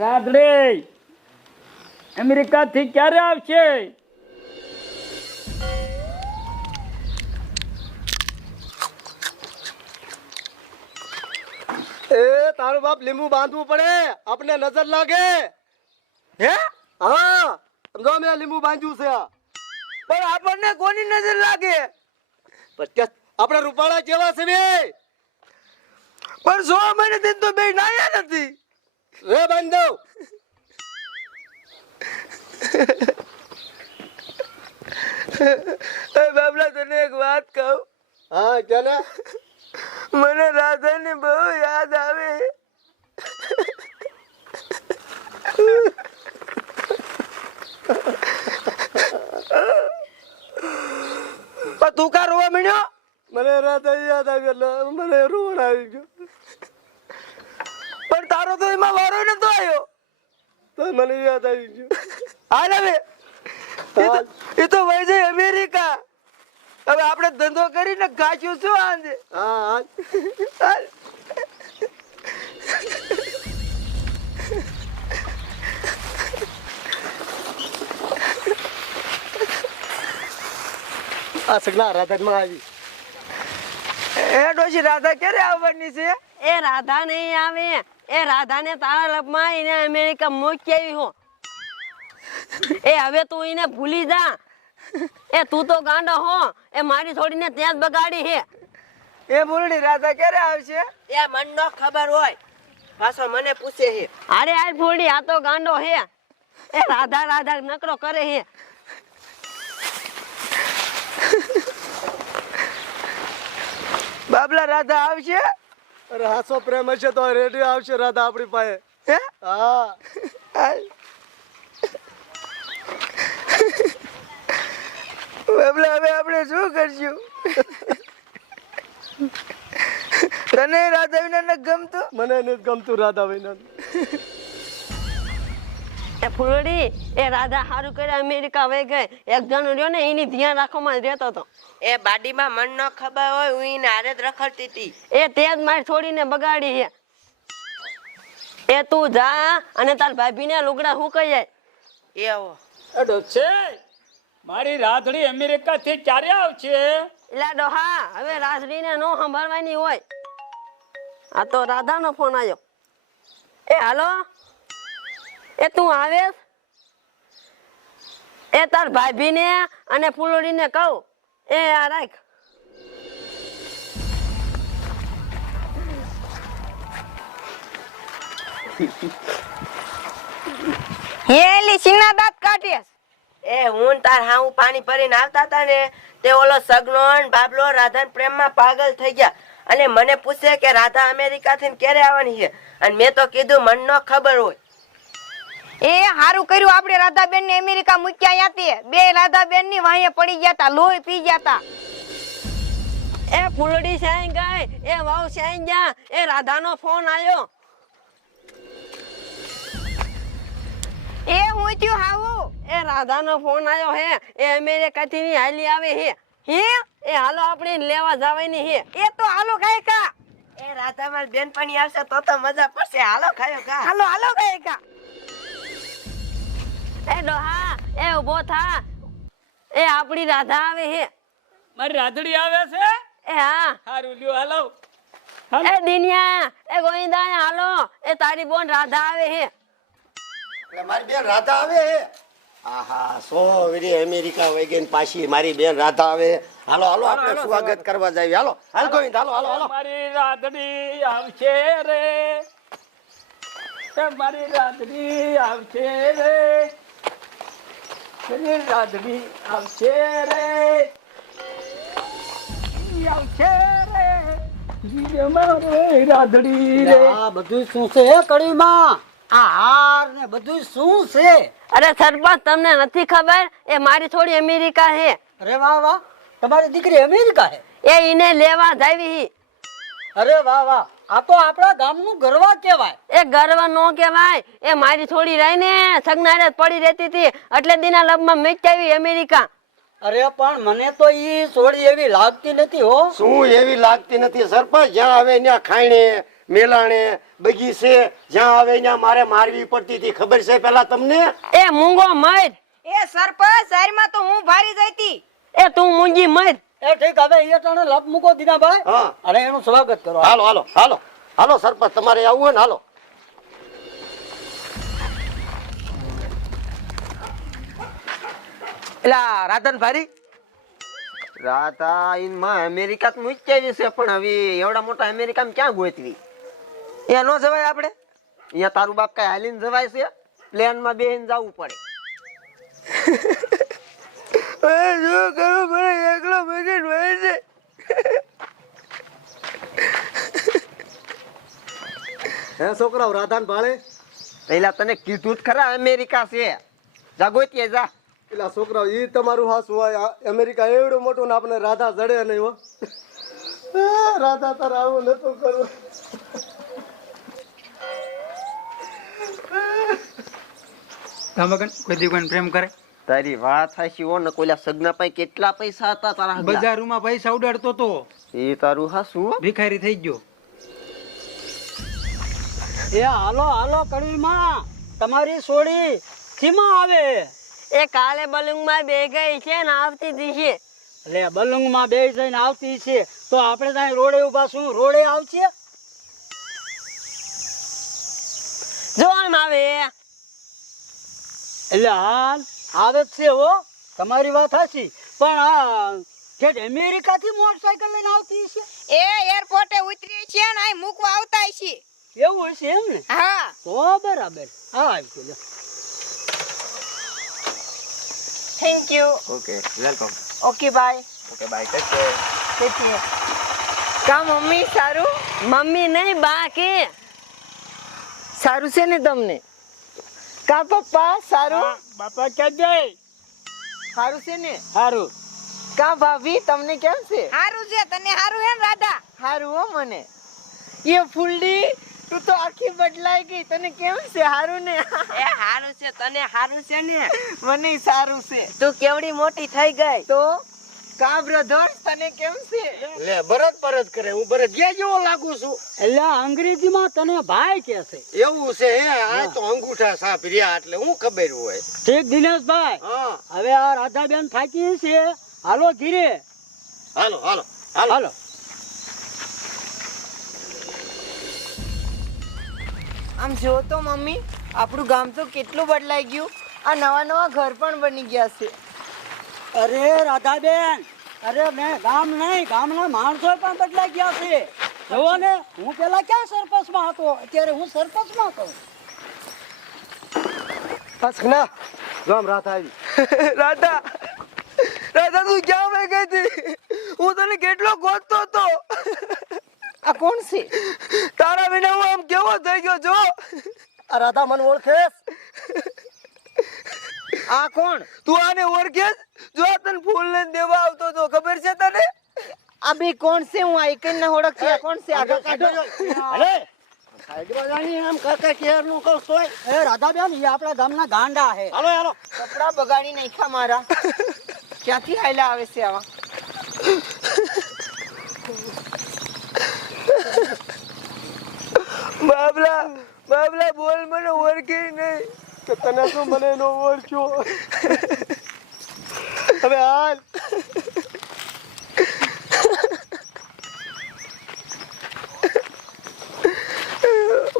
રાધડી અમેરિકાથી ક્યારે આવશે? એ તારું બાપ લીંબુ બાંધવું પડે, આપણે નજર લાગે. હે હા સમજો, મેં લીંબુ બાંધ્યું છે. પણ આપણને કોની નજર લાગે? આપણે રૂપાળા જેવા છે બે. પણ 100 મહિનાથી તો બે નાયા નથી. રે બાંધો. એ બાબલા તને એક વાત કહું. હા ચાલે. મને રાધાની બહુ યાદ આવે. પણ તું કા રોવા માંડ્યો? મને રાધા યાદ આવી એટલે મને રોણ આવી ગયો. પણ તારો તો એમાં વારો નતો આવ્યો. તો મને યાદ આવી ગયો. હાલ હવે એ તો વહી જાય અમેરિકા. હવે આપણે ધંધો કરીને ગાચ્યું શું આજે? હા હાલ. આ સગલા રાધા આવી. એ ડોશી રાધા ક્યારે આવવાની છે? એ રાધા નહીં આવે. એ રાધાને તારા લપમાં એને અમેરિકા મૂકી આવી હો. એ હવે તું એને ભૂલી જા. એ તું તો ગાંડો હો. એ મારી છોડીને ત્યાં જ બગાડી હે. એ બોલડી રાધા ક્યારે આવશે? એ મન નો ખબર હોય, પાછો મને પૂછે હે. અરે આ ફૂડી, આ તો ગાંડો હે. એ રાધા રાધા નકરો કરે હે. બાબલા રાધા આવશે? અરે હાસો પ્રેમ હશે તો રેડિયો આવશે રાધા આપણી પાસે. હે હા હાલ. બાબલા હવે આપણે શું કરશું? તને રાધા વિના ન ગમતું? મને નથી ગમતું રાધા વિના. એ ફૂલડી, એ રાધા હારું કરે અમેરિકા વહી ગઈ. એક જણ રહ્યો ને એની ધ્યાન રાખવામાં જ રહેતો હતો. એ બાડીમાં મન ન ખબર હોય, હું એને હારે જ રખડતી હતી. એ તે જ મારી છોડીને બગાડી છે. એ તું જા અને તાર ભાભીને લુગડા હુકાઈ જાય. એ આવો. એડો છે મારી રાધડી અમેરિકાથી ક્યારે આવશે? એલા ડોહા, હવે રાધડીને નો સંભાળવાની હોય. આ તો રાધાનો ફોન આવ્યો. એ હાલો, એ તું આવેસ? એ તાર ભાભીને અને ફૂલોડીને કહું. એ આ રાખ. હેલી સિંગના દાંત કાઢીસ. એ હું તાર હા હું પાણી ભરીને આવતા હતા ને, તે ઓલો સગનો ને બાબલો રાધાન પ્રેમમાં પાગલ થઈ ગયા અને મને પૂછે કે રાધા અમેરિકાથી ક્યારે આવવાની છે. અને મેં તો કીધું મન ન ખબર હોય. એ હારું કર્યું આપણે રાધાબેન ને અમેરિકા મૂક્યા હતી. બે રાધાબેન ની વાંહે પડી ગયા તા, લોહી પી ગયા તા. એ ફૂલડી સાઈ ગઈ. એ વાવ સાઈ ગયા. એ રાધાનો ફોન આવ્યો. એ હું થયું હાવું? એ રાધાનો ફોન આવ્યો હે. એ અમેરિકાથી ની હાલી આવે હે. હે એ હાલો આપણે લેવા જવાની હે. એ તો હાલો ખાય કા. એ રાધા મારી બેનપણી આવશે તો મજા પડશે. હાલો ખાયો કા. હાલો હાલો ખાય કા. એ ડોહા, એ ઉભો થા. એ આપણી રાધા આવે હે. મારી રાધડી આવે છે? એ હા. હારું લ્યો હાલો. એ દિનિયા, એ ગોવિંદા હાલો. એ તારી બોન રાધા આવે હે. મારી બેન રાધા આવે હે. આહા સો વીરી અમેરિકા વહી ગઈ પાછી મારી બેન રાધા આવે. હાલો હાલો આપણે સ્વાગત કરવા જાવી. હાલો હાલ ગોવિંદ, હાલો હાલો હાલો. મારી રાધડી આવશે રે. મારી રાધડી આવશે રે. મારી રાધડી આવશે રે. આવશે રે. મારી રાધડી રે. આ બધું શું છે કડીમાં? આ હાર ને બધું શું છે? અરે સરપંચ, તમને નથી ખબર? એ મારી થોડી અમેરિકા હે. અરે વાહ વાહ, તમારી દીકરી અમેરિકા છે? એ ઈને લેવા જાવી. અરે વાહ વાહ, આ તો આપણા ગામનું ગર્વ કહેવાય. એ ગર્વ નો કહેવાય. એ મારી થોડી રહીને સગનારે પડી રહેતી હતી એટલે દીના લબમાં મેચાવી અમેરિકા. અરે પણ મને તો ઈ છોડી એવી લાગતી નથી હો. શું એવી લાગતી નથી સરપંચ? જ્યાં આવે ત્યાં ખાઈને મેલાણે બગીચે જ્યાં આવે ત્યાં મારે મારવી પડતી હતી, ખબર છે પેલા તમને? એ મૂંગો મર. એ સરપંચ શહેરમાં તો હું ભારી જઈતી. એ તું મૂંગી મર. એ ઠીક, હવે એ તને લપ મૂકો દીનાભાઈ હા અને એનું સ્વાગત કરો. હાલો હાલો હાલો હાલો સરપંચ, તમારે આવવું હોય ને હાલો. એલા રાધન ભારી રાધા ઇનમાં અમેરિકા તો મૂકી છે, પણ હવે એવડા મોટા અમેરિકામાં ક્યાં ગોતવી? ત્યાં નો જવાય આપણે. અહીંયા તારું બાપ કઈ હાલીને જવાય છે? પ્લેનમાં બેહીને જવું પડે. શું કરું મને એકલો મગજ હોય છે. હે છોકરાઓ રાધાન ભાળે? પેલા તને કીધું જ ખરા અમેરિકા છે, જા ગોતીએ જા. પેલા છોકરાઓ ઈ તમારું હાસુ હોય. અમેરિકા એવડું મોટું ને આપણે રાધા જડે નહીં હો. રાધા તારે આવું નતું કરવું. કોઈ દી કોઈને પ્રેમ કરે? તારી વાત હાચી હો ને. કોઈલા સગના પાસે કેટલા પૈસા હતા તારા હગલા? બજારમાં પૈસા ઉડાડતો તો એ તારું હાસુ હો. ભિખારી થઈ ગયો. એ હાલો હાલો કડવીમાં, તમારી સોડી ખીમાં આવે. એ કાલે બલુંગમાં બે ગઈ છે ને આવતી દીશે. એટલે બલુંગમાં બે જઈને આવતી છે તો આપણે ત્યાં રોડે ઉભા છું, રોડે આવશે. જો આમ આવે. એટલે હાલ આવે જ છે હો, તમારી વાત સાચી. પણ આ ઠેઠ અમેરિકાથી મોટરસાયકલ લઈને આવતી છે. એ એરપોર્ટે ઉતરી છે ને અહીં મૂકવા આવતા છે. એવું છે એમ ને? હા. તો બરાબર. હા આવી ગયો. Thank you. Okay welcome. Okay bye. Okay bye. Take care. કા મમ્મી સારું? મમ્મી નહીં બા કે. સારું છે ને તમને? કા પપ્પા સારું? બાપા ક્યાં જાય? સારું છે ને? સારું. કા ભાભી તમને કેમ છે? સારું છે. તને સારું હે રાધા? સારું હો મને. એ ફૂલડી તું તો આખી બદલાઈ ગઈ. તને કેમ છે? સારું ને? એ હારું છે, તને હારું છે ને? મને સારું છે. તું કેવડી મોટી થઈ ગઈ. તો કા બ્રધર તને કેમ છે? લે બરત પરત કરે, હું બરતિયા જેવો લાગુ છું. એટલે અંગ્રેજીમાં તને ભાઈ કે છે. એવું છે હે? આ તો અંગૂઠા સાપ રહ્યા એટલે હું ખબર હોય. ઠીક દિનેશભાઈ, હા હવે આ રાધાબેન થાકી છે, હાલો ધીરે. હાલો હાલો હાલો હાલો. આમ જો તો મમ્મી, આપણું ગામ તો કેટલું બદલાઈ ગયું. આ નવા નવા ઘર પણ બની ગયા છે. અરે રાધાબેન, અરે મેં ગામ નહીં, ગામના માણસો પણ બદલાઈ ગયા છે. જુઓ ને, હું પેલા ક્યાં સરપંચમાં હતો, અત્યારે હું સરપંચમાં છું. ના રામ રાધા આવી. રાધા રાધા તું ક્યાં વહી ગઈ હતી? હું તને કેટલો ગોતતો હતો. આ કોણ છે? તારા વિના હું આમ કેવો થઈ ગયો જો. આ રાધા મને ઓળખેસ? આ કોણ? તું આને ઓળખેસ? જો આ તને ફૂલ લઈને દેવા આવતો તો ખબર છે તને? આ બે કોણ છે? હું આ એક ના ઓળખતી. આ કોણ છે? આગળ કાઢો. અરે હાઈડ્રોજાની આમ કાકા કેર નું કહું તોય. એ રાધાબેન, એ આપણા ગામના ગાંડા છે. હાલો હાલો કપડા બગાડી નાખ્યા મારા. ક્યાંથી હાયલા આવે છે આવા? બાબલા બાબલા બોલ, મને ઓળખી નહીં. કે તને શું મને એનો ઓળખ્યો? હવે હાલ.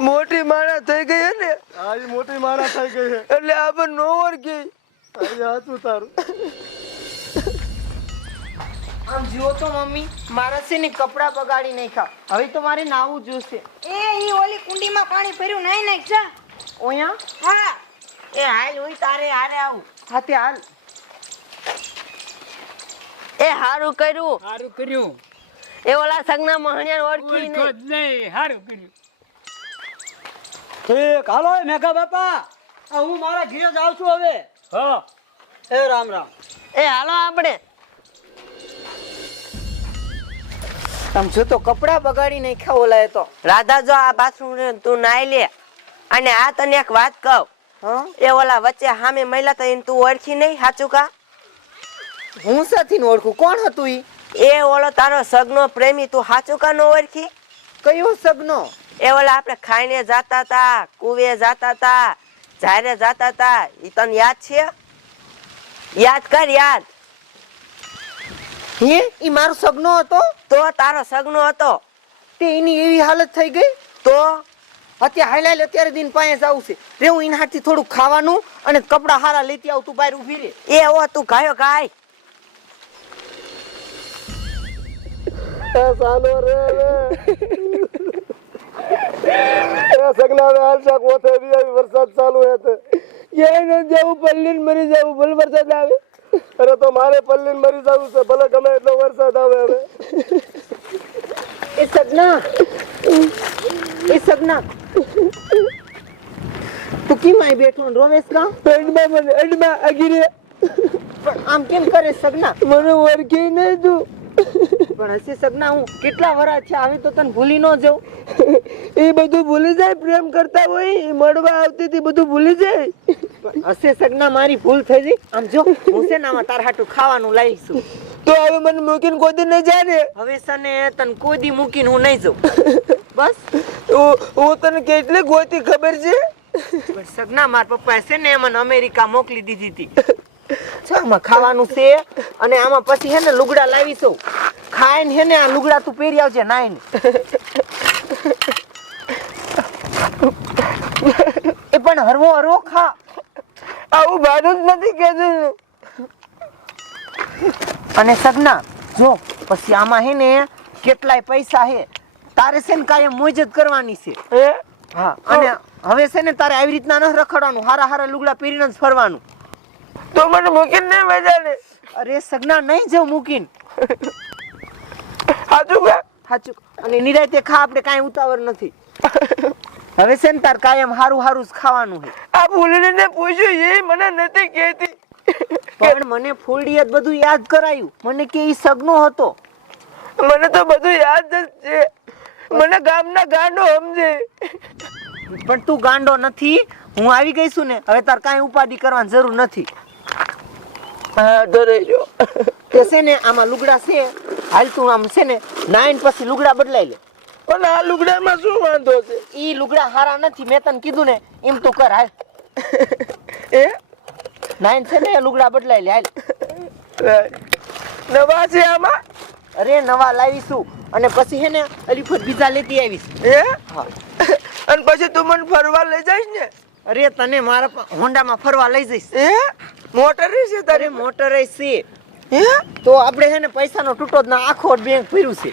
મોટી માણા થઈ ગઈ હે ને, આવી મોટી મારા થઈ ગઈ છે. એટલે આપણને નો ઓળખી. આવી હાચું તારું. આમ જુઓ તો મમ્મી, મારા છે ને કપડા બગાડી નાખ્યા. હવે તો મારે નાવું જોશે. ઈ ઓલી કુંડીમાં પાણી ભર્યું નાઈ નાખ જા. ઓયા? હા. એ હાલ હું તારે હારે આવું. હાથે હાલ. એ હારું કર્યું. સારું કર્યું. એ ઓલા સગના મહણિયાને ઓળખી ઓળખ્યો નહીં. જ નહીં. સારું કર્યું. ઠીક, હાલો એ મેઘા બાપા, આ હું મારા ઘરે જાઉં છું હવે. હા. એ રામ રામ. એ હાલો આપણે. આમ જો તો કપડા બગાડી નાખ્યા ઓલાએ તો. રાધા જો આ બાથરૂમ તું નાઈ લે. અને આ તને એક વાત કહું. હા? એ ઓલા વચ્ચે સામે મહિલા તો એને તું ઓળખી નહીં, સાચું કા? હું સાથી ઓળખું? કોણ હતું ઈ? એ ઓલો તારો સગનો પ્રેમી, તું સાચું કા ન ઓળખી? કયો સગનો? એ ઓલા આપણે ખાઈને જાતા હતા, કુવે જાતા હતા, જારે જાતા હતા, ઈ તને યાદ છે? યાદ કર, યાદ. હે ઈ મારો સગનો હતો? તો તારો સગનો હતો. તે એની એવી હાલત થઈ ગઈ? તો અત્યારે હાઈલાઈલ અત્યારે દિન પાસે જવું છે રે, હું એના હાથથી થોડું ખાવાનું અને કપડા હારા લેતી આવું, તું બહાર ઊભી રે. એ ઓ તું ગાયો ગાય. સાલો રે એ સગના હવે હાલશા કોથે બી આવી વરસાદ ચાલુ હે તે ક્યાંય ન જવું, પલ્લીને મરી જવું, ભલે વરસાદ આવે. અરે તો મારે પલ્લીને મરી જવું છે, ભલે ગમે એટલો વરસાદ આવે. હવે એ સગના, એ સગના, તું કેમ અહીં બેઠો ને રોમેશ કા? એડમાં મને એડમાં આગીરે પણ આમ કેમ કરે સગના? મને ઓળખી નહીં તું. પણ હસી સગના, હું કેટલા વરા છે હવે તો તને ભૂલી ન જાઉં. એ બધું ભૂલી જાય, પ્રેમ કરતા હોય એ મળવા આવતી હતી, બધું ભૂલી જાય. હસે સગના, મારી ભૂલ થઈ ગઈ. આમ જો હું છે ને આમાં તાર હાટું ખાવાનું લાવીશું. તો હવે મને મૂકીને કોઈ દી નહીં જાય ને? હવે સને તને કોઈ દી મૂકીને હું નહીં જાઉં. બસ હું તને કેટલી ગોતી ખબર છે? પણ સગના, મારા પપ્પા છે ને મને અમેરિકા મોકલી દીધી હતી. આમાં ખાવાનું છે અને આમાં પછી હે ને લુગડા લાવીશું. ખાઈને હે ને આ લુગડા તું પહેરી આવજે નાઈને. એ પણ હરવો હરવો ખા. આવું ભાડું જ નથી કહેતું. અને સગના જો પછી આમાં હે ને કેટલાય પૈસા હે, તારે છે ને કાયમ મોજ જ કરવાની છે. હા, અને હવે છે ને તારે આવી રીતના ન રખડવાનું, હારા હારા લુગડા પહેરીને જ ફરવાનું. તો મને મૂકીને નહીં મજા ને? અરે સગના, નહીં જાવ મૂકીને. સાચું કે? સાચું. અને નિરાયતે ખા, આપણે કાંઈ ઉતાવળ નથી. હવે છે ને તાર કાયમ હારું હારું જ ખાવાનું છે. આ ભૂલીને પૂછ્યું એ મને નથી કહેતી. પણ મને ફૂલડીએ બધું યાદ કરાયું. મને કે ઈ સગનો હતો. મને તો બધું યાદ જ છે. મને ગામના ગાંડો સમજે. પણ તું ગાંડો નથી, હું આવી ગઈ છું ને, હવે તાર કાંઈ ઉપાધિ કરવાની જરૂર નથી. હા તો રહેજો. તે છે ને આમાં લુગડા છે, હાલ તું આમ છે ને નાઈન પછી લુગડા બદલાઈ લે. પણ આ લુગડામાં શું વાંધો છે? ઈ લુગડા હારા નથી, મેં તને કીધું ને એમ તું કર. હાલ એ નાઈન છે ને લુગડા બદલાઈ લે. હાલ નવા છે આમાં? અરે નવા લાવીશું અને પછી હે ને અલીફત બીજા લેતી આવીશ. હા. અને પછી તું મને ફરવા લઈ જઈશ ને? અરે તને મારા હોન્ડામાં ફરવા લઈ જઈશ. મોટર છે તારે? અરે મોટર છે. તો આપણે હે ને પૈસાનો તૂટો જ ના, આખો બેંક ભર્યું છે.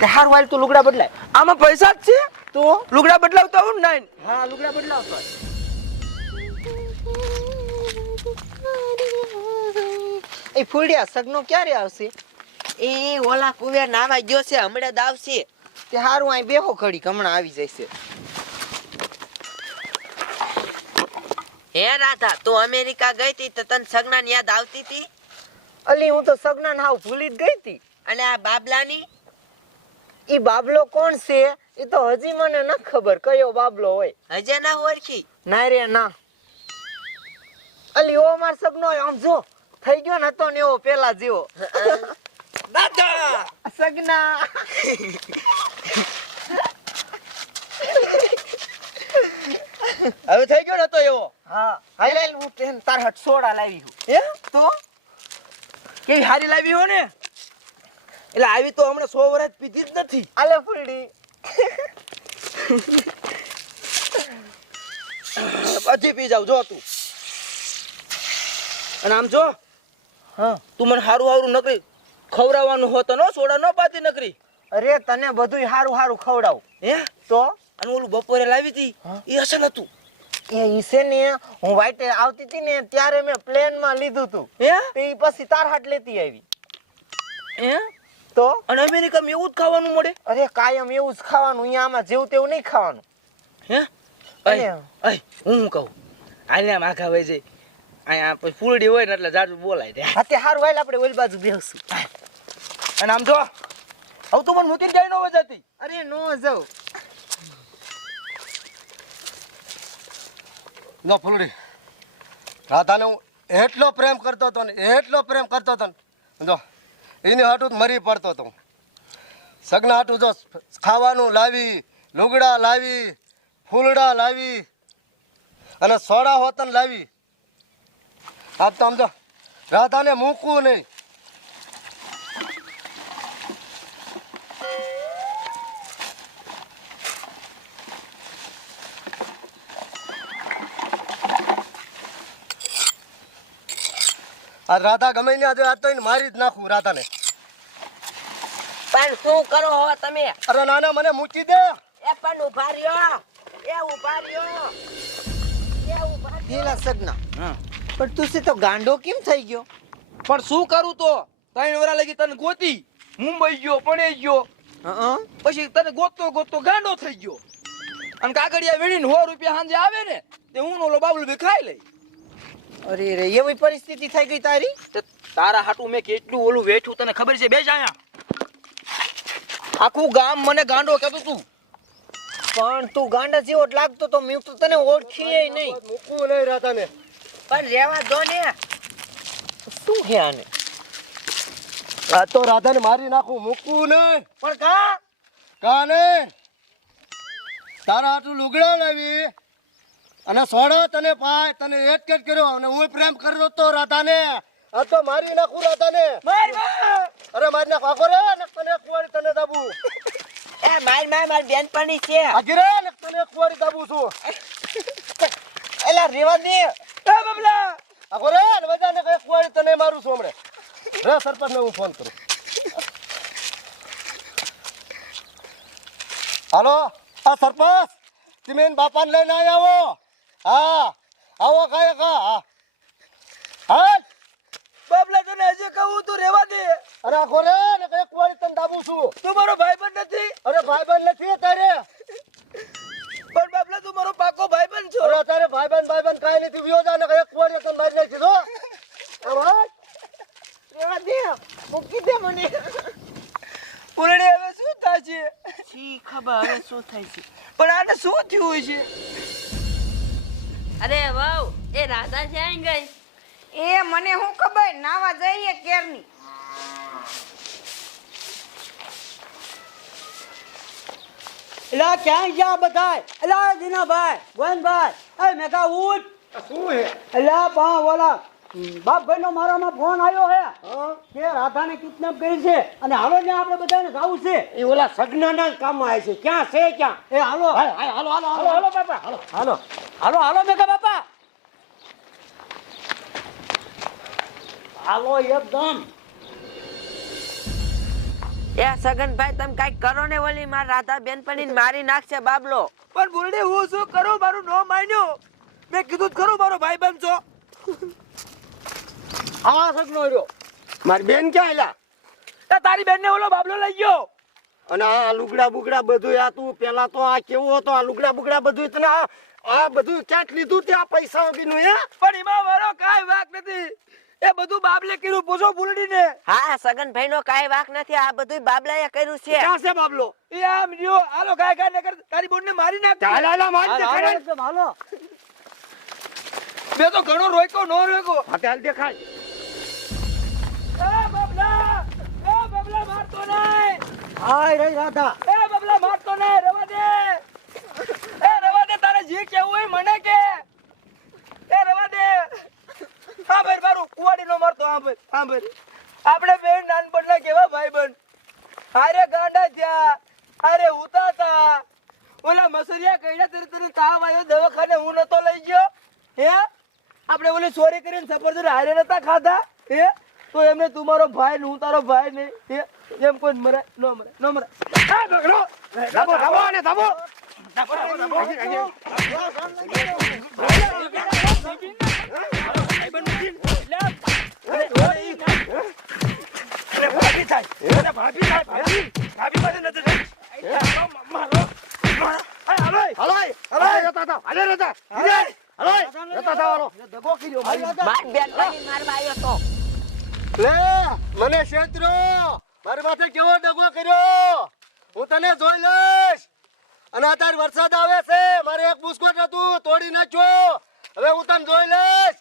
તે હારું હાલ તું લુગડા બદલાય. આમાં પૈસા જ છે? તો લુગડા બદલાવતા હું ને? હા, લુગડા બદલાવતો. એ ફૂલડિયા સગનો ક્યારે આવશે? એ ઓલા કુવે નાવા ગયો છે, હમણાં જ આવશે. તે હારું અહીં બેહો ઘડીક, હમણાં આવી જશે. હે રાધા, તું અમેરિકા ગઈ હતી તો તને સગનાની યાદ આવતી હતી? અલી હું તો સગનાને હાવ ભૂલી જ ગઈ હતી. અને આ બાબલાની? ઈ બાબલો કોણ છે એ તો હજી મને ન ખબર કયો બાબલો હોય. હજે ના ઓળખી? ના રે ના. અલી ઓ માર સગનો આમ જો થઈ ગયો ને તો ને એવો પેલા જેવો. દાદા સગના હવે થઈ ગયો ને તો એવો? હા, હાલ હું ટ્રેન તાર હટ સોડા લાવી હું. તો કેવી હારી લાવી હો ને? એટલે આવી તો હમણાં 100 વર્ષ પીધી જ નથી. આલે ફૂલડી. પછી પી જાવ જો તું. અને આમ જો, હા, તું મને હારું હારું નકરી ખવડાવવાનું હોતો નો, સોડા નો પાતી નકરી. અરે તને બધુંય હારું હારું ખવડાવું. તો અને ઓલું બપોરે લાવી હતી એ અસલ હતું. એ ઈસે ને હું વાઈટે આવતી હતી ને ત્યારે મેં પ્લેનમાં લીધું તું. તે પછી તાર હાટ લેતી આવી. તો અને અમેરિકામાં એવું જ ખાવાનું મળે? અરે કાયમ એવું જ ખાવાનું, અહીંયા આમાં જેવું તેવું નહીં ખાવાનું. હું કહું આને આમ આખા વહી જાય, અહીંયા ફૂલડી હોય ને એટલે જાજુ બોલાય દે. હાથે હારું વાઈલ આપણે ઓલી બાજુ બેસું. અને આમ જો, હવે તું મને મૂકીને જાય નો વજાતી? અરે નો જાઉં. નો ફૂલડી, રાધાને હું એટલો પ્રેમ કરતો હતો ને, એટલો પ્રેમ કરતો હતો ને, જો એની હાટું મરી પડતો હતો. સગના હાટું જો ખાવાનું લાવી, લુગડા લાવી, ફૂલડા લાવી અને સોડા હોતન લાવી. આપ તો સમજો રાધાને મૂકવું નહીં. આ રાધા ગમે ને આજે આજ તો એને મારી જ નાખું રાધાને. પણ શું કરો હો તમે? અરે નાના મને મૂકી દે. એ પણ ઉભા રહ્યો, એ ઉભા રહ્યો, એ ઉભા હેલા સગના પણ તું છે તો ગાંડો કેમ થઈ ગયો? પણ શું કરું તો 3 વરા લગી તને ગોતી મુંબઈ ગયો પણ ગયો પછી તને ગોતતો ગોતતો ગાંડો થઈ ગયો અને કાગડિયા વીણીને 100 રૂપિયા સાંજે આવે ને તે હું ઓલો બાબલો ભી ખાઈ લઈ. અરે રે એવી પરિસ્થિતિ થઈ ગઈ તારી? તે તારા હાટું મેં કેટલું ઓલું વેઠું તને ખબર છે? બેસ અહીંયા. આખું ગામ મને ગાંડો કહેતું તું. પણ તું ગાંડા જેવો જ લાગતો તો મેં તો તને ઓળખીએ નહીં. મૂકવું નહીં રાધાને. પણ રેવા દો ને. શું છે આને? આ તો રાધાને મારી નાખું, મૂકવું નહીં. પણ કા કાને તારા હાટું લુગડા લાવી અને સોડા તને પાય તને એટકેટ કર્યો અને હું પ્રેમ કર્યો તો રાધાને. આ તો મારી નાખું રાધાને. અરે મારી નાખ આખો રે ને તને કુવારી તને દાબુ. એ મારી બેનપણી છે. આગી રે ને તને કુવારી દાબુ છું. એલા રેવા દે. એ બબલા આખો રે ને બજાને કઈ કુવારી તને મારું છું હમણે. રે સરપંચને હું ફોન કરું. હાલો આ સરપંચ તમે એને બાપાને લઈને આવો. હા આવો કાય કા. હા હા બાબલા તને હજી કહું તું રેવા દે. અરે આખો રે ને એક વાર તને દાબું છું. તું મારો ભાઈબંધ નથી. અરે ભાઈબંધ નથી તારે. પણ બાબલા તું મારો પાકો ભાઈબંધ છો. અરે તારે ભાઈબંધ કાઈ નથી. વિયો જા ને એક વાર તને મારી નાખી દો. રેવા દે. મૂકી દે મને. પુરડી હવે શું થાય છે? છી ખબર હવે શું થાય છે. પણ આને શું થયું છે? અરે વાવ, એ રાધા ક્યાં ગઈ? એ મને શું ખબર, નાવા જઈએ કેરની. એલા ક્યાં ગયા બધાય? એલા દીનાભાઈ, ગોવિંદભાઈ, એ મેઘા ઉઠ. શું હે? એલા પા ઓલા બાપભાઈ નો મારામાં ફોન આવ્યો હે કે રાધાને કિડનેપ કરી છે અને હાલો ને આપણે બધાને જાવું છે. એ ઓલા સગનાના કામમાં આવે છે. ક્યાં છે ક્યાં? એ હાલો હાલો હાલો હાલો હાલો હાલો બાપા હાલો. હાલો હાલો હાલો મેઘા બાપા હાલો એકદમ. એ સગનભાઈ તમે કઈક કરો ને, ઓલી માર રાધા બેનપણીને મારી નાખશે બાબલો. પણ પુરડી હું શું કરું? મારું નો માન્યો. મેં કીધું ખરું મારો ભાઈબંધ છો. આ સગનો રહ્યો. મારી બેન ક્યાં આયલા? એ તારી બેનને ઓલો બાબલો લઈ ગયો. અને આ લુગડા બુગડા બધું આ તું પેલા તો આ કેવું હતો? આ લુગડા બુગડા બધું તને આ બધું ક્યાંક લીધું તે આ પૈસા બીનું હે? પણ એમાં મારો કાંઈ વાંક નથી. એ બધું બાબલે કર્યું. પૂછો પુરડીને. હા સગનભાઈ નો કાંઈ વાંક નથી. આ બધું બાબલાએ કર્યું છે. ક્યાં છે બાબલો? એ આમ રહ્યો. હાલો ગાય નકર તારી બોનને મારી નાખ. ચાલ હાલ મારી હાલો દેખાય. એકદમ હાલો. મેં તો ઘણો રોક્યો નો રોક્યો. હાલ દેખાય. એ બબલા મારતો નહીં. હાય રે રાધા. એ બબલા મારતો નહીં. રવા દે. એ રવા દે. તારે જે કેવું હોય મને કે. એ રવા દે. હા ભાઈ મારું કુવાડી નો મારતો. હા ભાઈ આપણે બેન નાનપણના કેવા ભાઈબંધ. હારે ગાંડા થયા, હારે ઉતાતા. ઓલા મસરિયા કઈડા તરી તાવ આવ્યો દવાખાને હું નતો લઈ ગયો. હે આપણે ઓલી ચોરી કરીને સફરજન હારે નતા ખાધા. હે તો એમને તું મારો ભાઈ ને હું તારો ભાઈ નહીં. હે એમ કોઈ મરે નો મરે નો મરે. એ બગડો. ધાબો ધાબો અને ધાબો. મારી બેનપણી મારવા આવ્યો તો. લે મને ક્ષેત્રો મારી માથે કેવો દગો કર્યો. હું તને જોઈ લઈશ. અને અત્યારે વરસાદ આવે છે. મારે એક બુસ્કોટ હતું તોડી નાખ્યો. હવે હું તને જોઈ લઈશ.